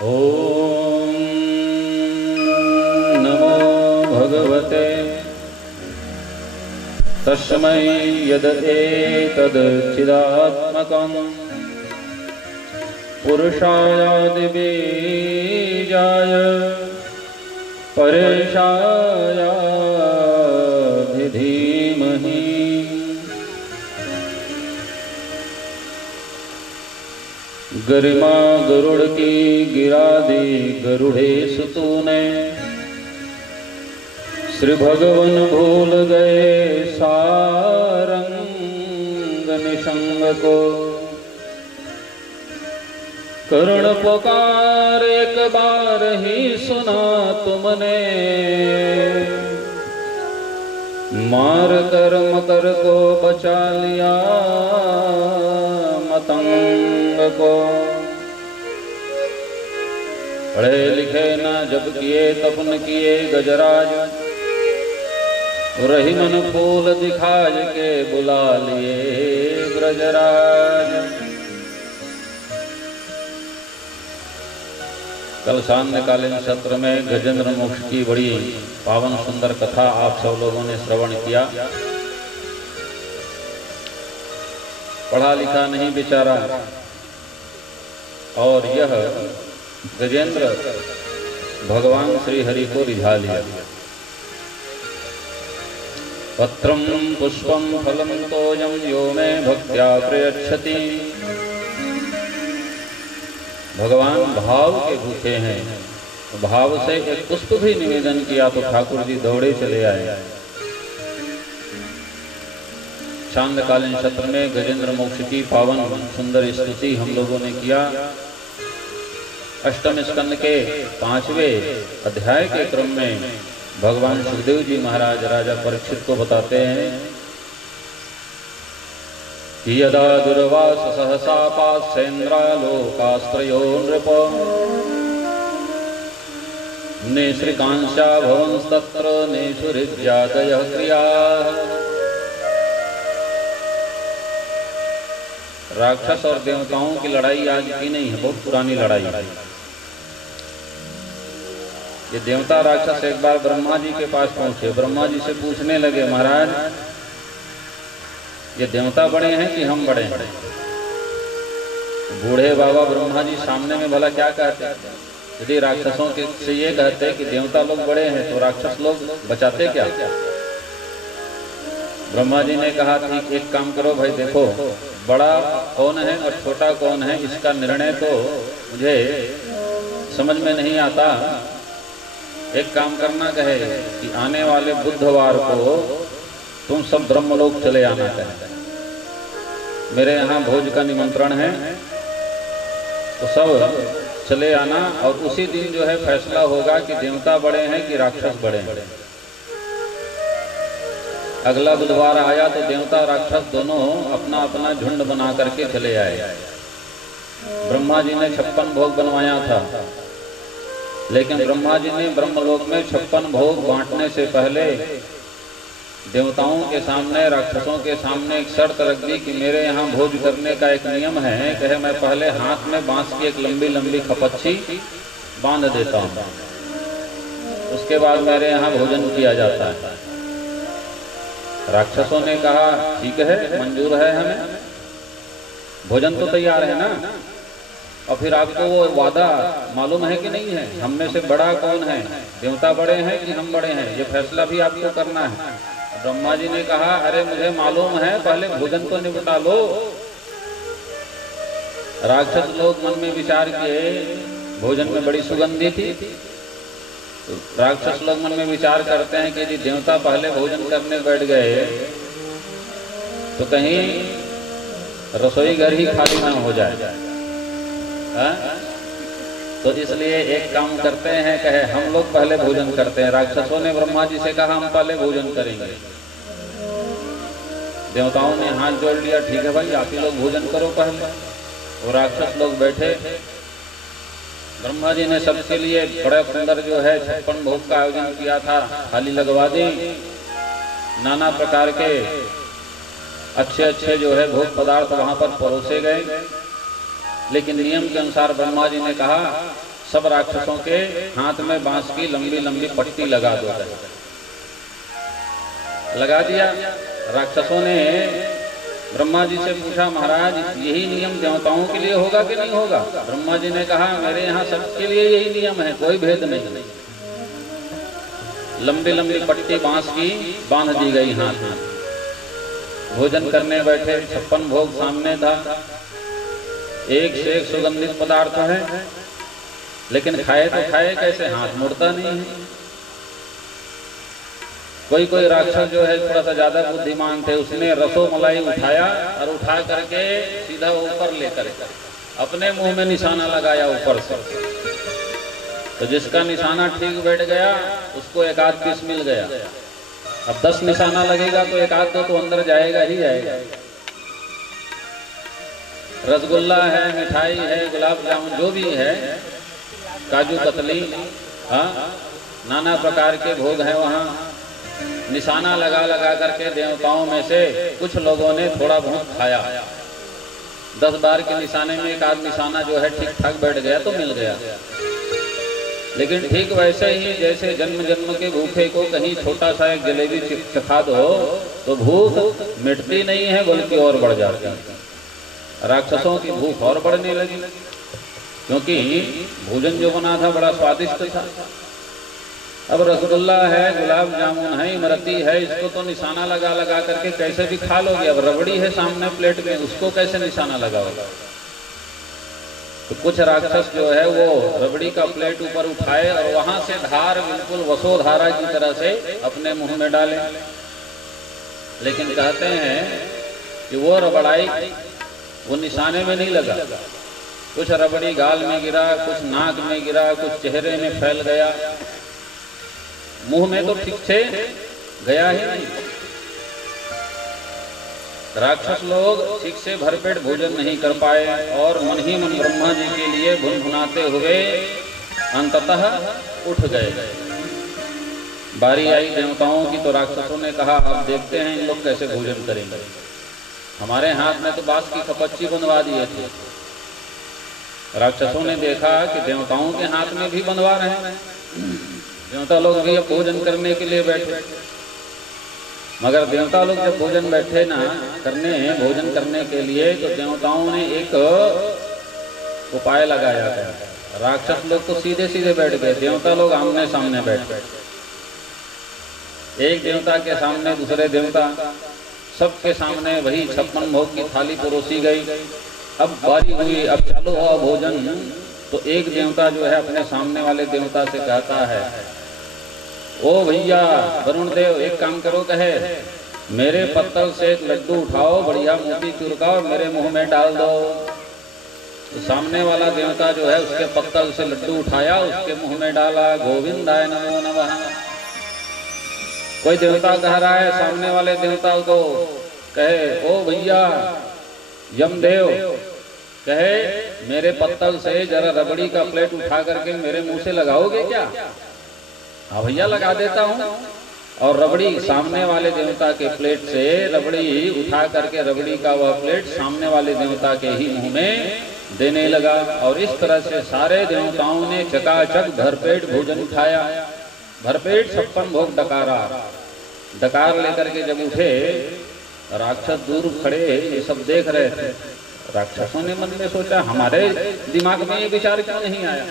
ओम नमो भगवते तस्मै यद एतद् चिदात्मकं पुरुषायादिबीजाय परेशाय धीमहि। गरिमा गरुड़ की गिरा दी गरुड़ेश तूने, श्री भगवन भूल गए सारंग निशंग को। करुण पुकार एक बार ही सुना तुमने, मार कर मकर को बचा लिया मतंग को। पढ़े लिखे ना जब किए तपन किए गजराज, रही मन फूल दिखाज के बुला लिए ब्रजराज। कल सांध्यकालीन सत्र में गजेंद्र मोक्ष की बड़ी पावन सुंदर कथा आप सब लोगों ने श्रवण किया। पढ़ा लिखा नहीं बेचारा, और यह गजेंद्र भगवान श्री हरि को रिझा लिया। पत्रम पुष्पम फलम तोयम यो मे भक्त्या प्रयच्छति। भगवान भाव के भूखे हैं, भाव से एक पुष्प भी निवेदन किया तो ठाकुर जी दौड़े चले आए। सांध्यकालीन सत्र में गजेंद्र मोक्ष की पावन सुंदर स्तुति हम लोगों ने किया। अष्टम स्कंद के 5वें अध्याय के क्रम में भगवान सुखदेव जी महाराज राजा परीक्षित को बताते हैं कि यदा दुर्वास सहसा पासेन्द्रालोकास्त्रयो नृप, नेश्रिकांक्षा भवंस्तत्र नेषुरिज्जातयः क्रियाः। राक्षस और देवताओं की लड़ाई आज की नहीं है, बहुत पुरानी लड़ाई है। ये देवता राक्षस एक बार ब्रह्मा जी के पास पहुंचे, ब्रह्मा जी से पूछने लगे, महाराज ये देवता बड़े हैं कि हम बड़े हैं? बूढ़े बाबा ब्रह्मा जी सामने में भला क्या कहते हैं? यदि राक्षसों के से ये कहते कि देवता लोग बड़े हैं तो राक्षस लोग बचाते क्या? ब्रह्मा जी ने कहा ठीक, एक काम करो भाई, देखो बड़ा कौन है और छोटा कौन है इसका निर्णय तो मुझे समझ में नहीं आता। एक काम करना कहे कि आने वाले बुधवार को तुम सब ब्रह्मलोक चले आना कहे, मेरे यहाँ भोज का निमंत्रण है, तो सब चले आना। और उसी दिन जो है फैसला होगा कि देवता बड़े हैं कि राक्षस बड़े हैं। अगला बुधवार आया तो देवता राक्षस दोनों अपना अपना झुंड बना करके चले आए। ब्रह्मा जी ने 56 भोग बनवाया था, लेकिन ब्रह्मा जी ने ब्रह्मलोक में 56 भोग बांटने से पहले देवताओं के सामने राक्षसों के सामने एक शर्त रख दी कि मेरे यहाँ भोज करने का एक नियम है, कहे मैं पहले हाथ में बांस की एक लंबी लंबी खपच्ची बांध देता हूँ, उसके बाद मेरे यहाँ भोजन किया जाता है। राक्षसों ने कहा ठीक है, मंजूर है, हमें भोजन तो तैयार है ना। और फिर आपको वो वादा मालूम है कि नहीं है, हम में से बड़ा कौन है, देवता बड़े हैं कि हम बड़े हैं, ये फैसला भी आपको करना है। ब्रह्मा जी ने कहा अरे मुझे मालूम है, पहले भोजन तो निपटा लो। राक्षस लोग मन में विचार किए, भोजन में बड़ी सुगंधी थी, तो राक्षस लोग मन में विचार करते हैं कि यदि देवता पहले भोजन करने बैठ गए तो कहीं रसोई घर ही खाली ना हो जाए। तो इसलिए एक काम करते हैं, कहे हम लोग पहले भोजन करते हैं। राक्षसों ने ब्रह्मा जी से कहा हम पहले भोजन करेंगे। देवताओं ने हाथ जोड़ लिया, ठीक है भाई आप ही लोग भोजन करो पहले। और राक्षस लोग बैठे, ब्रह्मा जी ने सबके लिए बड़ा सुंदर जो है 56 भोग का आयोजन किया था, थाली लगवा दी, नाना प्रकार के अच्छे अच्छे जो है भोग पदार्थ वहां पर परोसे गए। लेकिन नियम के अनुसार ब्रह्मा जी ने कहा सब राक्षसों के हाथ में बांस की लंबी लंबी पट्टी लगा दो, लगा दिया। राक्षसों ने ब्रह्मा जी से पूछा, महाराज यही नियम देवताओं के लिए होगा कि नहीं होगा? ब्रह्मा जी ने कहा, मेरे यहाँ सबके लिए यही नियम है, कोई भेद नहीं। लंबी लंबी पट्टी बांस की बांध दी गई हाथ में। भोजन करने बैठे, 56 भोग सामने था, एक से एक सुगंधित पदार्थ है, लेकिन खाए तो खाए कैसे, हाथ मुड़ता नहीं है। कोई कोई राक्षस जो है थोड़ा सा ज्यादा बुद्धिमान थे, उसने रसो मलाई उठाया और उठा करके सीधा ऊपर लेकर अपने मुंह में निशाना लगाया ऊपर से। तो जिसका निशाना ठीक बैठ गया उसको एक आध पीस मिल गया। अब 10 निशाना लगेगा तो एक आध तो अंदर जाएगा ही जाएगा। रसगुल्ला है, मिठाई है, गुलाब जामुन जो भी है, काजू कतली, हाँ नाना प्रकार के भोग हैं वहाँ। निशाना लगा लगा करके देवताओं में से कुछ लोगों ने थोड़ा बहुत खाया। 10 बार के निशाने में एक आध निशाना जो है ठीक ठाक बैठ गया तो मिल गया। लेकिन ठीक वैसे ही जैसे जन्म जन्म के भूखे को कहीं छोटा सा एक जलेबी चखा दो तो भूख मिटती नहीं है बल्कि और बढ़ जाती है। राक्षसों की भूख और बढ़ने लगी, क्योंकि भोजन जो बना था बड़ा स्वादिष्ट था। अब रसगुल्ला है, गुलाब जामुन है, इमरती है, इसको तो निशाना लगा लगा करके कैसे भी खा लोगे। अब रबड़ी है सामने प्लेट में, उसको कैसे निशाना लगाओगे? तो कुछ राक्षस जो है वो रबड़ी का प्लेट ऊपर उठाए और वहां से धार बिल्कुल वसोधारा की तरह से अपने मुंह में डाले। लेकिन कहते हैं कि वो रबड़ाई वो निशाने में नहीं लगा। कुछ रबड़ी गाल में गिरा, कुछ नाक में गिरा, कुछ चेहरे में फैल गया, मुंह में तो ठीक से गया ही नहीं। राक्षस लोग ठीक से भरपेट भोजन नहीं कर पाए और मन ही मन ब्रह्मा जी के लिए भुनभुनाते हुए अंततः उठ गए। बारी आई देवताओं की तो राक्षसों ने कहा, अब देखते हैं इन लोग कैसे भोजन करेंगे। हमारे हाथ में तो बांस की कपच्ची बंधवा दिए थे। राक्षसों ने देखा कि देवताओं के हाथ में भी बंधवा रहे हैं। देवता लोग भी अब भोजन करने के लिए बैठे, मगर देवता लोग जब भोजन बैठे ना भोजन करने के लिए, तो देवताओं ने एक उपाय लगाया था। राक्षस लोग तो सीधे सीधे बैठ गए, देवता लोग आमने सामने बैठ गए। एक देवता के सामने दूसरे देवता, सबके सामने वही 56 भोग की थाली परोसी गई। अब बारी हुई, अब चालू हुआ भोजन। तो एक देवता जो है अपने सामने वाले देवता से कहता है, ओ भैया वरुण देव, एक काम करो, कहे मेरे पत्तल से एक लड्डू उठाओ, बढ़िया मोती चूर का, और मेरे मुंह में डाल दो। तो सामने वाला देवता जो है उसके पत्तल से लड्डू उठाया, उसके मुंह में डाला, गोविंदाय नमो नमः। कोई देवता कह रहा है सामने वाले देवता को, कहे ओ भैया यमदेव, कहे मेरे पत्तल से जरा रबड़ी का प्लेट उठा करके मेरे मुंह से लगाओगे क्या? हाँ भैया लगा देता हूँ। और रबड़ी सामने वाले देवता के प्लेट से रबड़ी उठा करके रबड़ी का वह प्लेट सामने वाले देवता के ही मुंह में देने लगा। और इस तरह से सारे देवताओं ने चकाचक भरपेट भोजन उठाया। भरपेट 56 भोग डकारा। डकार लेकर के जब उठे, राक्षस दूर खड़े ये सब देख रहे थे। राक्षसों ने मन में सोचा, हमारे दिमाग में ये विचार क्यों नहीं आया,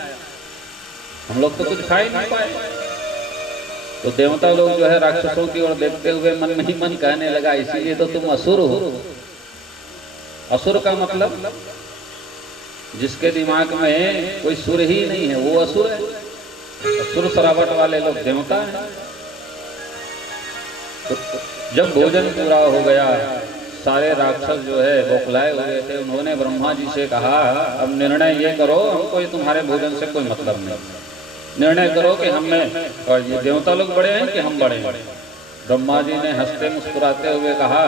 हम लोग तो कुछ खा ही नहीं पाए। तो देवता लोग जो है राक्षसों की ओर देखते हुए मन में ही मन कहने लगा, इसीलिए तो तुम असुर हो। असुर का मतलब जिसके दिमाग में कोई सुर ही नहीं है वो असुर है। असुर सरावट वाले लोग देवता हैं। तो जब भोजन पूरा हो गया, सारे राक्षस जो है बौखलाए हुए थे, उन्होंने ब्रह्मा जी से कहा, अब निर्णय ये करो, हमको तुम्हारे भोजन से कोई मतलब नहीं, निर्णय करो कि हमें, और ये देवता लोग बड़े हैं कि हम बड़े हैं। ब्रह्मा जी ने हंसते मुस्कुराते हुए कहा,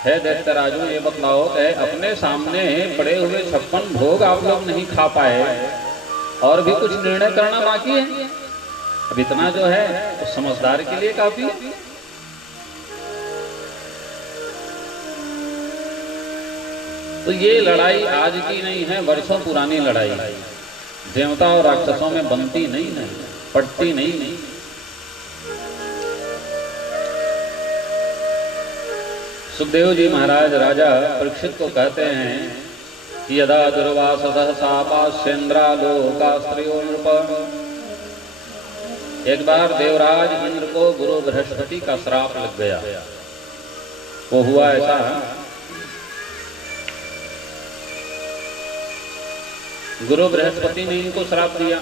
है दैत्यराजू ये बतलाओ, कि अपने सामने पड़े हुए 56 भोग आप लोग नहीं खा पाए और भी कुछ निर्णय करना बाकी है? अब इतना जो है वो समझदार के लिए काफी है। तो ये लड़ाई आज की नहीं है, वर्षों पुरानी लड़ाई है। देवता और राक्षसों में बनती नहीं है, पटती नहीं। सुखदेव जी महाराज राजा परीक्षित को कहते हैं कि यदा दुर्वासः शापास्येन्द्रालोकास्त्रयो नृप। एक बार देवराज इंद्र को गुरु बृहस्पति का श्राप लग गया। वो हुआ ऐसा, गुरु बृहस्पति ने इनको श्राप दिया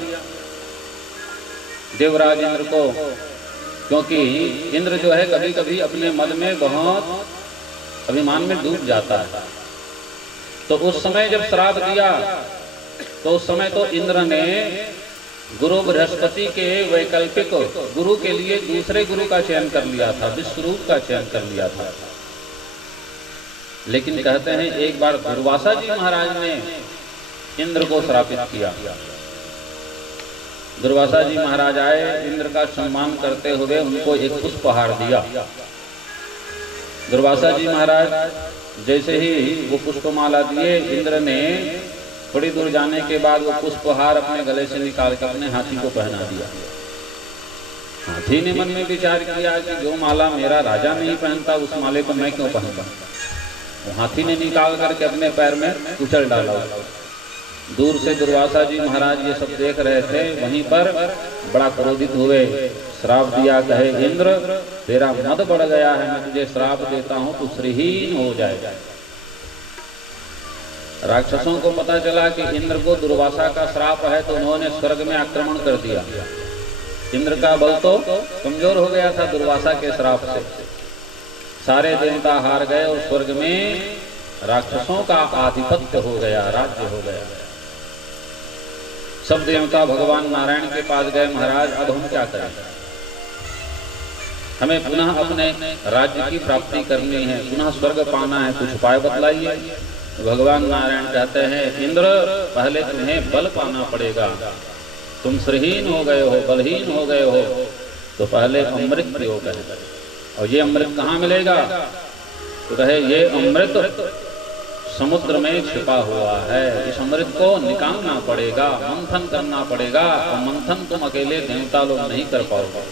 देवराज इंद्र को, क्योंकि इंद्र जो है कभी कभी अपने मन में बहुत अभिमान में डूब जाता है। तो उस समय जब श्राप दिया तो उस समय तो इंद्र ने गुरु बृहस्पति के वैकल्पिक गुरु के लिए दूसरे गुरु का चयन कर लिया था, विश्वरूप का चयन कर लिया था। लेकिन कहते हैं एक बार दुर्वासा जी महाराज ने इंद्र को श्रापित किया। दुर्वासा जी महाराज आए, इंद्र का सम्मान करते हुए उनको एक पुष्पहार दिया। दुर्वासा जी महाराज जैसे ही वो पुष्पमाला दिए, इंद्र ने थोड़ी दूर जाने के बाद वो पुष्पहार अपने गले से निकाल कर अपने हाथी को पहना दिया। हाथी ने मन में विचार किया कि जो माला मेरा राजा नहीं पहनता उस माले को मैं क्यों पहनता। वो हाथी ने निकाल करके अपने पैर में कुचल डाला। दूर से दुर्वासा जी महाराज ये सब देख रहे थे, वहीं पर बड़ा क्रोधित हुए, श्राप दिया, कहे इंद्र तेरा मद बढ़ गया है, मैं तुझे श्राप देता हूं, तू श्रीहीन हो जाएगा। राक्षसों को पता चला कि इंद्र को दुर्वासा का श्राप है, तो उन्होंने स्वर्ग में आक्रमण कर दिया। इंद्र का बल तो कमजोर हो गया था दुर्वासा के श्राप से। सारे देवता हार गए और स्वर्ग में राक्षसों का आधिपत्य हो गया, राज्य हो गया। सब देवता भगवान नारायण के पास गए, महाराज अब हम क्या करें, हमें पुनः अपने राज्य की प्राप्ति करनी है, पुनः स्वर्ग पाना है, कुछ उपाय बतलाइए। भगवान नारायण कहते हैं इंद्र पहले तुम्हें बल पाना पड़ेगा, तुम श्रीहीन हो गए हो, बलहीन हो गए हो, तो पहले अमृत प्रयोग करें। और ये अमृत कहाँ मिलेगा, तो कहे ये अमृत समुद्र में छिपा हुआ है, इस अमृत को निकालना पड़ेगा, मंथन करना पड़ेगा, और मंथन तुम अकेले देवता लोग नहीं कर पाओगे।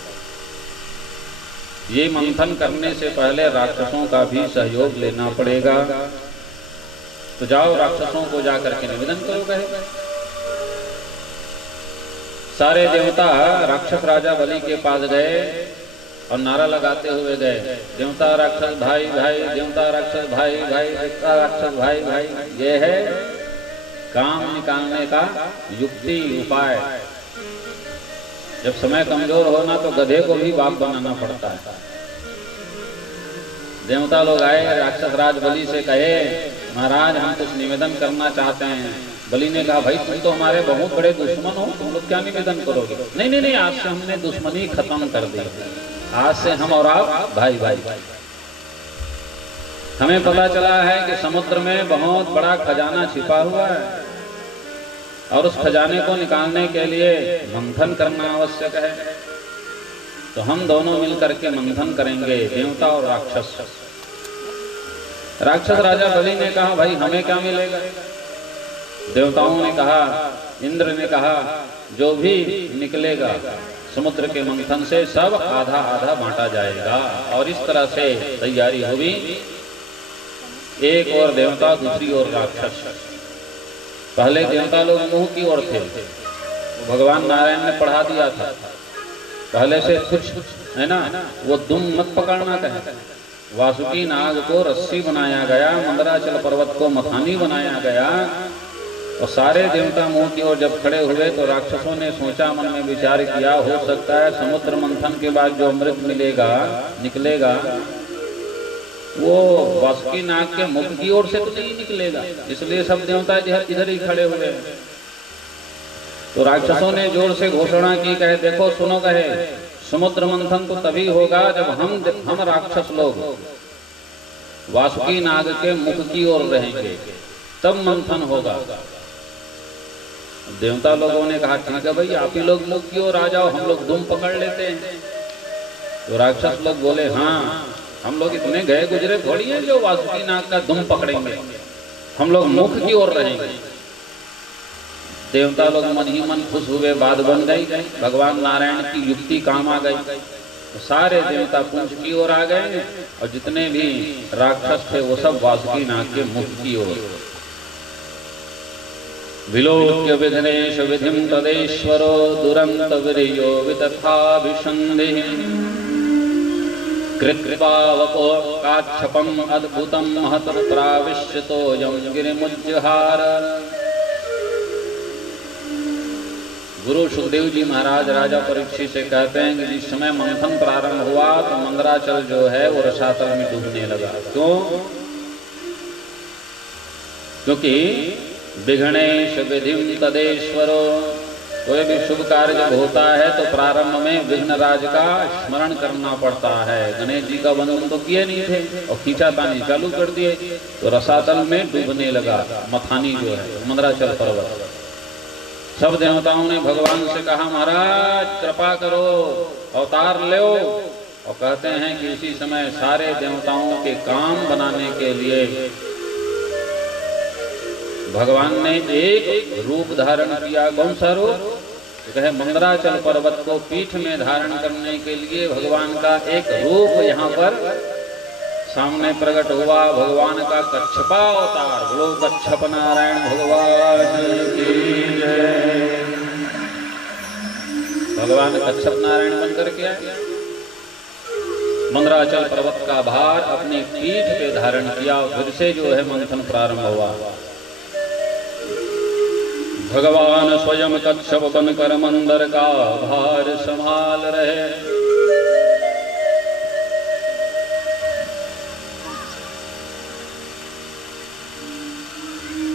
ये मंथन करने से पहले राक्षसों का भी सहयोग लेना पड़ेगा। तो जाओ राक्षसों को जाकर के निवेदन करो। कहे सारे देवता राक्षस राजा बलि के पास गए और नारा लगाते हुए गए, देवता राक्षस भाई भाई, देवता राक्षस भाई भाई, देवता राक्षस भाई भाई। ये है काम निकालने का युक्ति उपाय। जब समय कमजोर होना तो गधे को भी बाप बनाना पड़ता है। देवता लोग आए, राक्षस राज बलि से कहे महाराज हम कुछ निवेदन करना चाहते हैं। बलि ने कहा भाई तुम तो हमारे बहुत बड़े दुश्मन हो, तुम लोग क्या निवेदन करोगे। नहीं नहीं नहीं, आज से हमने दुश्मनी खत्म कर दी, आज से हम और आप भाई भाई। हमें पता चला है कि समुद्र में बहुत बड़ा खजाना छिपा हुआ है और उस खजाने को निकालने के लिए मंथन करना आवश्यक है। तो हम दोनों मिलकर के मंथन करेंगे, देवता और राक्षस। राक्षस राजा बलि ने कहा भाई हमें क्या मिलेगा। देवताओं ने कहा, इंद्र ने कहा जो भी निकलेगा समुद्र के मंथन से सब आधा आधा बांटा जाएगा। और इस तरह से तैयारी हुई, एक और देवता दूसरी ओर राक्षस। पहले देवता लोग मुंह की ओर थे, भगवान नारायण ने पढ़ा दिया था पहले से कुछ है ना, वो दुम मत पकड़ना कहे। वासुकी नाग को रस्सी बनाया गया, मंदराचल पर्वत को मथानी बनाया गया। और सारे देवता मुंह की ओर जब खड़े हुए तो राक्षसों ने सोचा, मन में विचार किया, हो सकता है समुद्र मंथन के बाद जो अमृत मिलेगा निकलेगा वो वासुकी नाग के मुख की ओर से तो नहीं निकलेगा, इसलिए सब देवता इधर ही खड़े हुए। तो राक्षसों ने जोर से घोषणा की, कहे देखो सुनो, कहे समुद्र मंथन तो तभी होगा जब हम राक्षस लोग वासुकी नाग के मुख की ओर रहेंगे, तब मंथन होगा। देवता लोगों ने कहा ठीक है भाई, आप ही लोग मुख की ओर आ जाओ, हम लोग दुम पकड़ लेते हैं। तो राक्षस लोग बोले हाँ, हम लोग इतने गए गुजरे थोड़ी हैं जो वासुकी नाग का दुम पकड़ेंगे, हम लोग मुख की ओर रहेंगे। देवता लोग मन ही मन खुश हुए, बात बन गई। भगवान नारायण की युक्ति काम आ गई, तो सारे देवता पुंज की ओर आ गए और जितने भी राक्षस थे वो सब वासुकी नाग के मुख की ओर। विलोक्य विघ्नेश विधिं तदेश्वरो दुरंत वीर्यो वितथाभिषन्धिः कृत्वावपो काच्छपम् अद्भुतं महत् प्राविश्यतोऽयं गिरिमुज्जहार। गुरु सुखदेव जी महाराज राजा परीक्षित से कहते हैं कि जिस समय मंथन प्रारंभ हुआ तो मंदराचल जो है वो रसातल में डूबने लगा। क्यों? क्योंकि विघ्नेश विधिं तदेश्वरो, कोई भी शुभ कार्य जब होता है तो प्रारंभ में विघ्नराज का स्मरण करना पड़ता है। गणेश जी का वंदन तो किए नहीं थे और खींचातानी चालू कर दिए तो रसातल में डूबने लगा मथानी जो है मंदराचल पर्वत। सब देवताओं ने भगवान से कहा महाराज कृपा करो, अवतार लो। और कहते हैं कि इसी समय सारे देवताओं के काम बनाने के लिए भगवान ने एक रूप धारण किया। कौन सा रूप? तो कहे मंदराचल पर्वत को पीठ में धारण करने के लिए भगवान का एक रूप यहाँ पर सामने प्रकट हुआ। भगवान का कच्छपा अवतार। बोलो कच्छप नारायण भगवान की जय। भगवान कच्छप नारायण बन करके आए, मंदराचल पर्वत का भार अपनी पीठ पे धारण किया। फिर से जो है मंथन प्रारंभ हुआ। भगवान स्वयं कच्छप बनकर मंदर का भार संभाल रहे।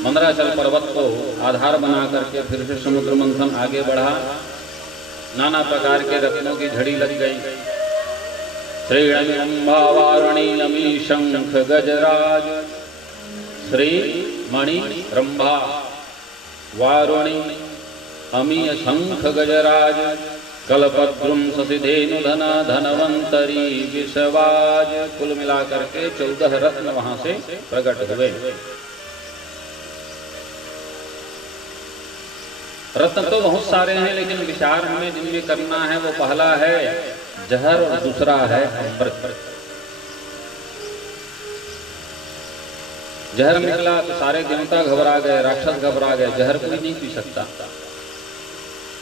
मंदराचल पर्वत को आधार बना करके फिर से समुद्र मंथन आगे बढ़ा। नाना प्रकार के रत्नों की झड़ी लग गई। श्री अम्बा वारुणी नमी शंख गजराज, श्री मणि रंभा वारुणी अमीय शंख गजराज, कल्पद्रुम शशिधेनु धना धनवंतरी विषवाज। कुल मिलाकर के 14 रत्न वहां से प्रकट हुए। रत्न तो बहुत सारे हैं, लेकिन विचार हमें जिनमें करना है वो पहला है जहर और दूसरा है अमृत। जहर निकला तो सारे देवता घबरा गए, राक्षस घबरा गए। जहर कोई नहीं पी सकता।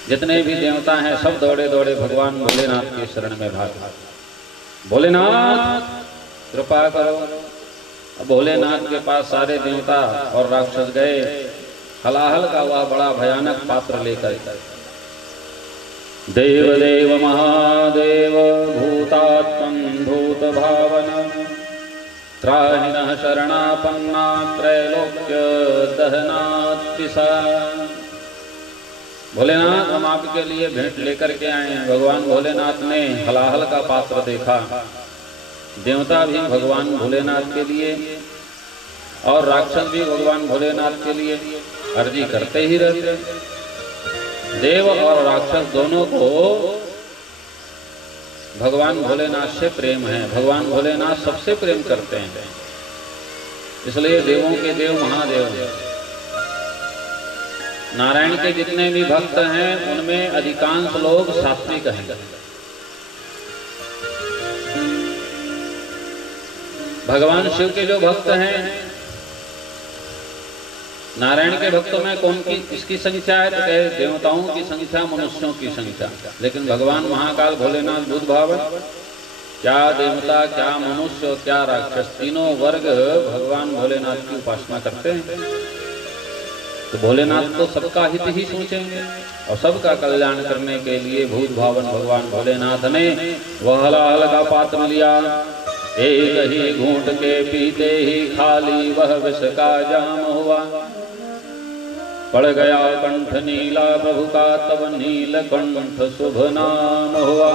जितने भी देवता हैं सब दौड़े दौड़े भगवान भोलेनाथ के शरण में भागे। भोलेनाथ कृपा करो। अब भोलेनाथ के पास सारे देवता और राक्षस गए। हलाहल का वह बड़ा भयानक पात्र लेकर। देव देव महादेव भूतात्मन भूत भावन, त्राहिनः शरणापन्ना त्रैलोक्य दहनातिशा। भोलेनाथ हम आपके लिए भेंट लेकर के आए हैं। भगवान भोलेनाथ ने हलाहल का पात्र देखा। देवता भी भगवान भोलेनाथ के लिए और राक्षस भी भगवान भोलेनाथ के लिए अर्जी करते ही रहते। देव और राक्षस दोनों को भगवान भोलेनाथ से प्रेम है। भगवान भोलेनाथ सबसे प्रेम करते हैं, इसलिए देवों के देव महादेव हैं। नारायण के जितने भी भक्त हैं उनमें अधिकांश लोग सात्विक हैं। भगवान शिव के जो भक्त हैं, नारायण के भक्तों में कौन की किसकी संख्या है? तो कहे देवताओं की संख्या, मनुष्यों की संख्या। लेकिन भगवान महाकाल भोलेनाथ बुद्ध भावन, क्या देवता क्या मनुष्य क्या राक्षस, तीनों वर्ग भगवान भोलेनाथ की उपासना करते हैं। तो भोलेनाथ तो सबका हित ही सोचेंगे और सबका कल्याण करने के लिए भूत भावन भगवान भोलेनाथ ने वह हलाहल का पात्र लिया। एक ही घूंट के पीते ही खाली वह विष का जाम हुआ। पड़ गया कंठ नीला प्रभु का तब नीलकंठ शुभ नाम हुआ।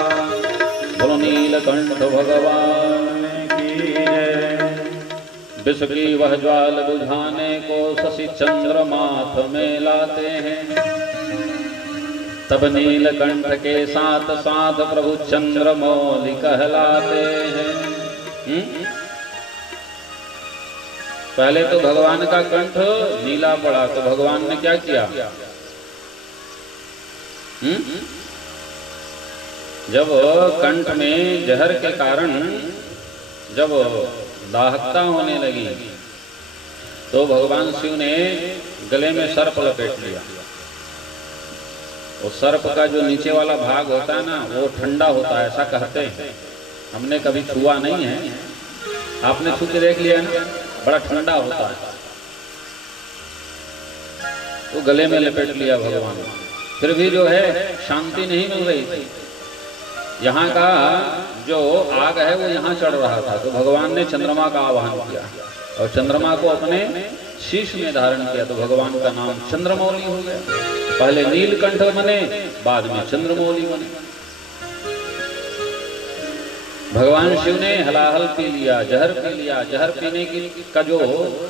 बोलो नीलकंठ भगवान की जय। विष की वह ज्वाल बुझाने को शशि चंद्र माथ में लाते हैं। तब नीलकंठ के साथ साथ प्रभु चंद्रमौली कहलाते हैं। पहले तो भगवान का कंठ नीला पड़ा, तो भगवान ने क्या किया? जब कंठ में जहर के कारण जब दाहकता होने लगी तो भगवान शिव ने गले में सर्प लपेट लिया। वो सर्प का जो नीचे वाला भाग होता है ना, वो ठंडा होता है, ऐसा कहते हैं। हमने कभी छुआ नहीं है, आपने छू के देख लिया ना, बड़ा ठंडा होता है। तो गले में लपेट लिया भगवान। फिर भी जो है शांति नहीं मिल रही थी। यहाँ का जो आग है वो यहाँ चढ़ रहा था, तो भगवान ने चंद्रमा का आवाहन किया और चंद्रमा को अपने शीश में धारण किया, तो भगवान का नाम चंद्रमौली हो गया। पहले नीलकंठ बने, बाद में चंद्रमौली बने। भगवान शिव ने हलाहल पी लिया, जहर पी लिया। जहर पीने की का जो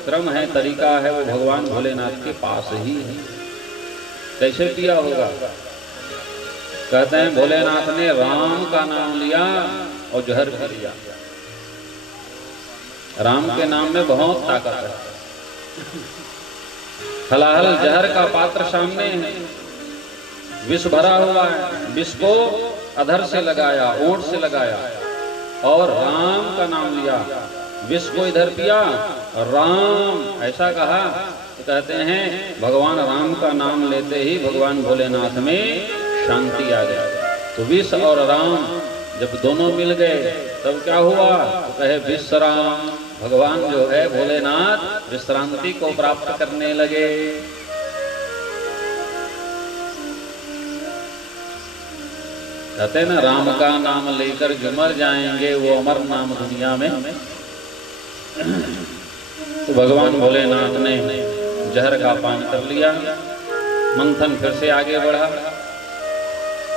क्रम है, तरीका है, वो भगवान भोलेनाथ के पास ही है। कैसे पिया होगा? कहते हैं भोलेनाथ ने राम का नाम लिया और जहर पी लिया। राम के नाम में बहुत ताकत है। हलाहल जहर का पात्र सामने है, विष भरा हुआ है। विष को अधर से लगाया, ओंठ से लगाया और राम का नाम लिया। विष को इधर पिया, राम ऐसा कहा। तो कहते हैं भगवान राम का नाम लेते ही भगवान भोलेनाथ में शांति आ गया। तो विष और राम जब दोनों मिल गए तब क्या हुआ? तो कहे विश्राम। भगवान जो है भोलेनाथ विश्रांति को प्राप्त करने लगे। कहते हैं ना, राम का नाम लेकर जो मर जाएंगे वो अमर नाम दुनिया में। तो भगवान भोलेनाथ ने जहर का पान कर लिया। मंथन फिर से आगे बढ़ा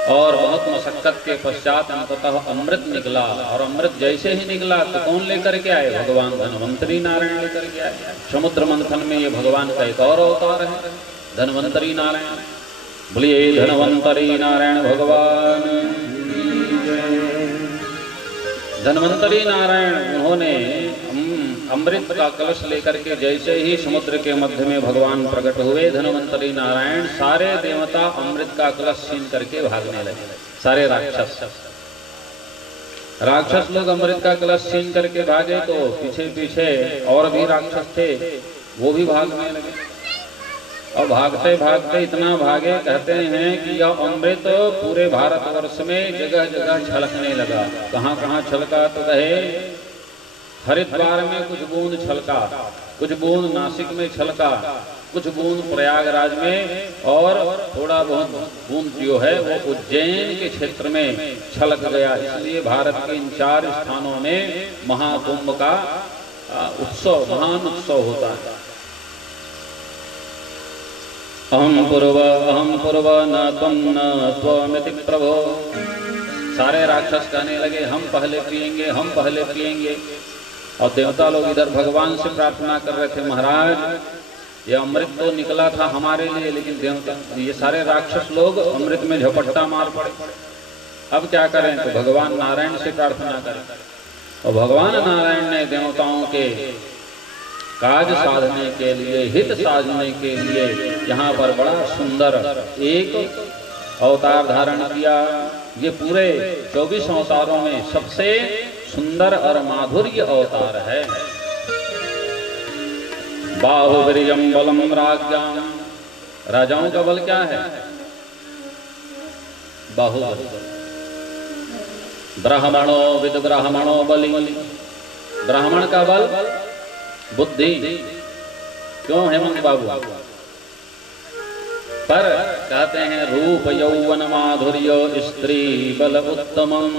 और बहुत मशक्कत के पश्चात अंततः अमृत निकला। और अमृत जैसे ही निकला तो कौन लेकर के आए? भगवान धन्वंतरी नारायण लेकर के आए। समुद्र मंथन में ये भगवान का एक और अवतार है, धन्वंतरी नारायण। बोलिए धन्वंतरी नारायण भगवान। धन्वंतरी नारायण उन्होंने अमृत का कलश लेकर के जैसे ही समुद्र के मध्य में भगवान प्रकट हुए, धन्वंतरी नारायण सारे देवता अमृत का कलश छीन करके भागने लगे। सारे राक्षस लोग अमृत का कलश छीन करके भागे, तो पीछे पीछे और भी राक्षस थे, वो भी भागने लगे। और भागते भागते इतना भागे, कहते हैं कि यह अमृत पूरे भारतवर्ष में जगह जगह छलकने लगा। कहाँ कहाँ छलका? तो कहे हरिद्वार में कुछ बूंद छलका, कुछ बूंद नासिक में छलका, कुछ बूंद प्रयागराज में, और थोड़ा बहुत बूंद जो है वो उज्जैन के क्षेत्र में छलक गया। इसलिए भारत के इन 4 स्थानों में महाकुंभ का उत्सव, महान उत्सव होता है। अहम पूर्व न त्वं न त्वमिति प्रभो। सारे राक्षस कहने लगे हम पहले पिएंगे, हम पहले पिएंगे। और देवता लोग इधर भगवान से प्रार्थना कर रहे थे, महाराज ये अमृत तो निकला था हमारे लिए, लेकिन देवता ये सारे राक्षस लोग अमृत में झपट्टा मार पड़े, अब क्या करें? तो भगवान नारायण से प्रार्थना करें। और भगवान नारायण ने देवताओं के काज साधने के लिए, हित साधने के लिए यहाँ पर बड़ा सुंदर एक अवतार धारण किया। ये पूरे 24 अवतारों में सबसे सुंदर और माधुर्य अवतार है। बाहुबीर्यं बलम राज्ञाम। राजाओं का बल क्या है? बाहुबल। ब्राह्मणो विद ब्राह्मणो बलि। ब्राह्मण का बल बुद्धि। क्यों हेमंत बाबू? पर कहते हैं रूप यौवन माधुर्य स्त्री बल उत्तमम।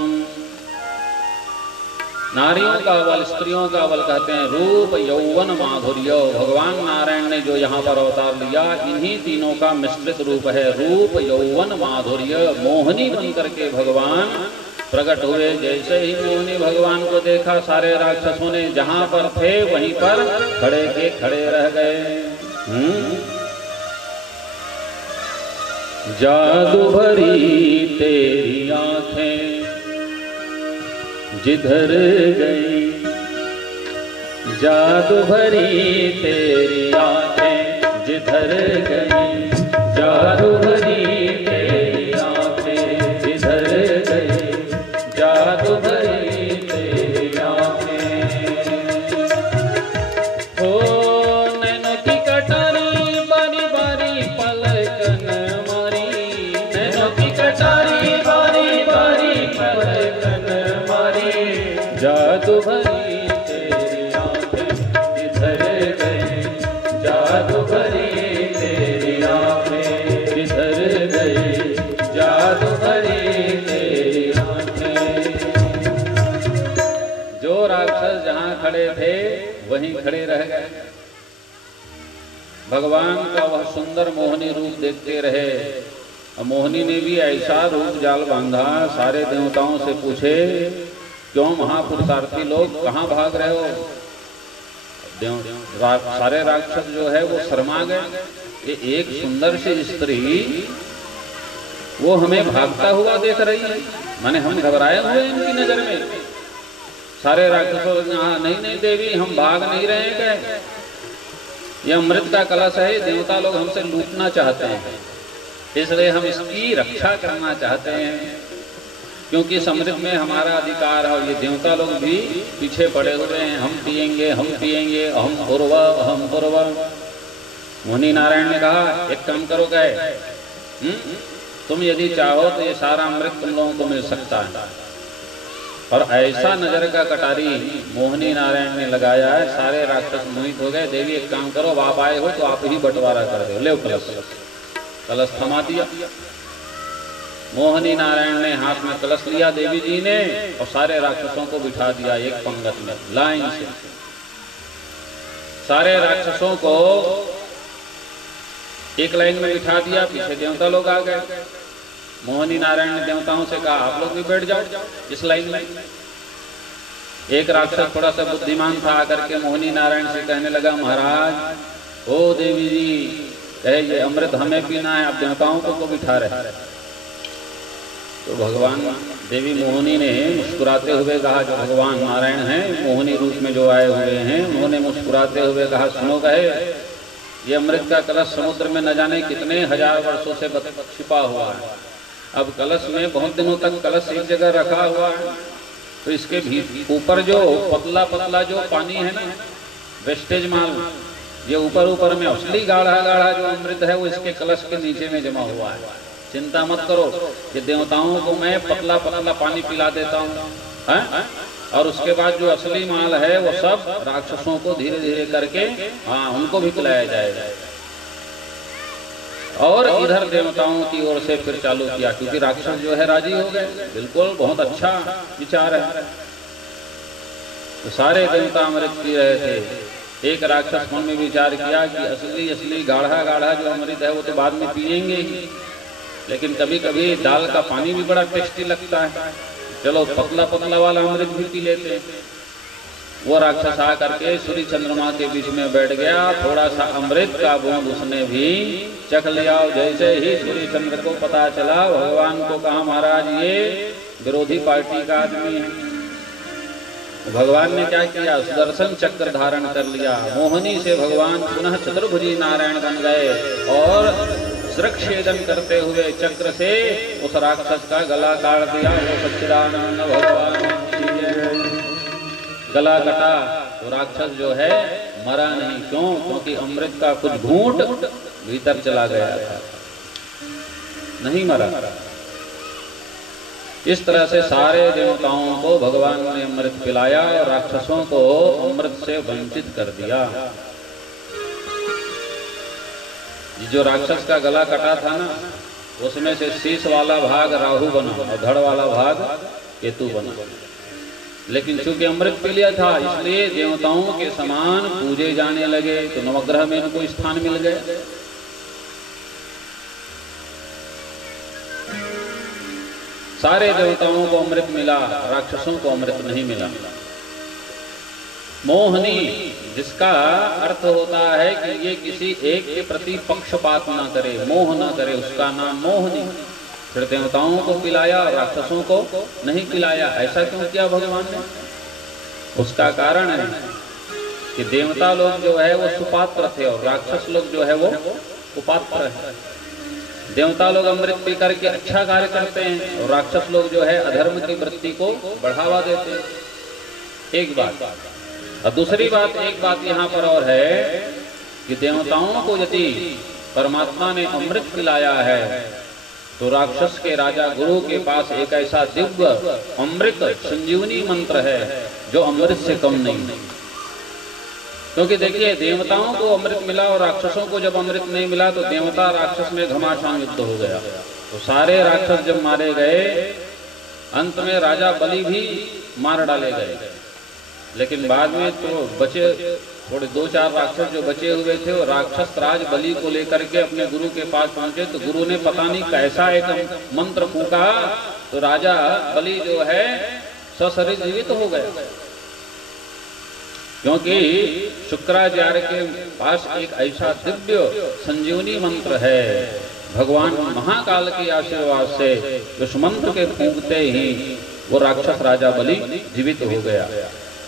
नारियों का बल, स्त्रियों का बल कहते हैं रूप यौवन माधुर्य। भगवान नारायण ने जो यहाँ पर अवतार लिया, इन्हीं तीनों का मिश्रित रूप है, रूप यौवन माधुर्य। मोहिनी बन करके भगवान प्रकट हुए। जैसे ही मोहिनी भगवान को देखा, सारे राक्षसों ने जहाँ पर थे वहीं पर खड़े के खड़े रह गए। जादू भरी तेरी आंखें जिधर गई, जादू भरी तेरी आंखें जिधर गई, जादू भरी तेरी भगवान का वह सुंदर मोहनी रूप देखते रहे। और मोहनी ने भी ऐसा रूप जाल बांधा, सारे देवताओं से पूछे, क्यों महापुरुषार्थी लोग कहाँ भाग रहे हो? सारे राक्षस जो है वो शर्मा गए। ये एक सुंदर सी स्त्री वो हमें भागता हुआ देख रही है, माने हम घबराए हुए इनकी नजर में। सारे राक्षसों नहीं नहीं देवी, हम भाग नहीं रहे हैं, ये अमृत का कलश है, देवता लोग हमसे लूटना चाहते हैं, इसलिए हम इसकी रक्षा करना चाहते हैं, क्योंकि इस अमृत में हमारा अधिकार है। ये देवता लोग भी पीछे पड़े हुए हैं, हम पिएंगे, अहम पूर्व। मुनि नारायण ने कहा, एक काम करो, गए तुम यदि चाहो तो ये सारा अमृत तुम लोगों को मिल सकता है। और ऐसा नजर का कटारी मोहिनी नारायण ने लगाया है, सारे राक्षस मोहित हो गए। देवी एक काम करो, आप आए हो तो आप ही बंटवारा कर दो, ले कलश थमा दिया। मोहिनी नारायण ने हाथ में कलश लिया देवी जी ने, और सारे राक्षसों को बिठा दिया एक पंगत में, लाइन से। सारे राक्षसों को एक लाइन में बिठा दिया, पीछे देवता लोग आ गए। मोहिनी नारायण ने देवताओं से कहा, आप लोग भी बैठ जाओ इस लाइन में। एक राक्षस थोड़ा सा बुद्धिमान था, आकर के मोहिनी नारायण से कहने लगा, महाराज ओ देवी जी, कहे ये अमृत हमें पीना है, आप देवताओं को बिठा रहे। तो भगवान देवी मोहिनी ने मुस्कुराते हुए कहा, जो भगवान नारायण हैं मोहिनी रूप में जो आए हुए हैं, उन्होंने मुस्कुराते हुए कहा, सुनो, कहे ये अमृत का कलश समुद्र में न जाने कितने हजार वर्षों से छिपा हुआ है। अब कलश में बहुत दिनों तक कलश एक जगह रखा हुआ है, तो इसके भी ऊपर जो पतला पतला जो पानी है ना, वेस्टेज माल, ये ऊपर में असली गाढ़ा गाढ़ा जो अमृत है वो इसके कलश के नीचे में जमा हुआ है। चिंता मत करो, कि देवताओं को मैं पतला पतला पानी पिला देता हूँ, और उसके बाद जो असली माल है वो सब राक्षसों को धीरे धीरे करके उनको भी पिलाया जाएगा। और इधर देवताओं की ओर से फिर चालू किया, क्योंकि राक्षस जो है राजी हो गए, बिल्कुल बहुत अच्छा विचार है। तो सारे देवता अमृत पी रहे थे। एक राक्षस मन में विचार किया कि असली गाढ़ा गाढ़ा जो अमृत है वो तो बाद में पिएंगे ही, लेकिन कभी कभी दाल का पानी भी बड़ा टेस्टी लगता है, चलो पतला पतला वाला अमृत भी पी लेते हैं। वो राक्षस आ करके सूर्य चंद्रमा के बीच में बैठ गया, थोड़ा सा अमृत का बूंद उसने भी चख लिया। जैसे ही सूर्य चंद्र को पता चला, भगवान को कहा, महाराज ये विरोधी पार्टी का आदमी है। भगवान ने क्या किया, सुदर्शन चक्र धारण कर लिया। मोहिनी से भगवान पुनः चतुर्भुजी नारायण बन गए, और छेदन करते हुए चक्र से उस राक्षस का गला काट दिया। वो सच्चिदानंद भगवान गला कटा, तो राक्षस जो है मरा नहीं। क्यों? क्योंकि अमृत का कुछ घूंट भीतर चला गया था, नहीं मरा। इस तरह से सारे देवताओं को भगवान ने अमृत पिलाया और राक्षसों को अमृत से वंचित कर दिया। जो राक्षस का गला कटा था ना, उसमें से शीश वाला भाग राहु बना और धड़ वाला भाग केतु बना। लेकिन चूंकि अमृत पी लिया था, इसलिए देवताओं के समान पूजे जाने लगे, तो नवग्रह में इनको स्थान मिल गए। सारे देवताओं को अमृत मिला, राक्षसों को अमृत नहीं मिला। मोहिनी, जिसका अर्थ होता है कि ये किसी एक के प्रति पक्षपात ना करे, मोह ना करे, उसका नाम मोहिनी। फिर देवताओं को पिलाया, राक्षसों को नहीं पिलाया। ऐसा क्यों किया भगवान ने? उसका कारण है कि देवता लोग जो है वो सुपात्र थे और राक्षस लोग जो है वो कुपात्र है। देवता लोग अमृत पी करके अच्छा कार्य करते हैं और राक्षस लोग जो है अधर्म की वृत्ति को बढ़ावा देते हैं। एक बात। और दूसरी बात, एक बात यहाँ पर और है कि देवताओं को यदि परमात्मा ने अमृत पिलाया है, तो राक्षस के राजा गुरु के पास एक ऐसा दिव्य अमृत संजीवनी मंत्र है जो अमृत से कम नहीं है। क्योंकि देखिए, देवताओं को अमृत मिला और राक्षसों को जब अमृत नहीं मिला तो देवता राक्षस में घमासान युद्ध हो गया। तो सारे राक्षस जब मारे गए, अंत में राजा बलि भी मार डाले गए। लेकिन बाद में तो बचे थोड़े 2-4 राक्षस जो बचे हुए थे, वो राक्षस राज बलि को लेकर के अपने गुरु के पास पहुंचे। तो गुरु ने पता नहीं कैसा एक मंत्र फूका, तो राजा बलि जो है सशरीर जीवित हो गया। क्योंकि शुक्राचार्य के पास एक ऐसा दिव्य संजीवनी मंत्र है, भगवान महाकाल के आशीर्वाद से उस मंत्र के फूंकते ही वो राक्षस राजा बलि जीवित हो गया।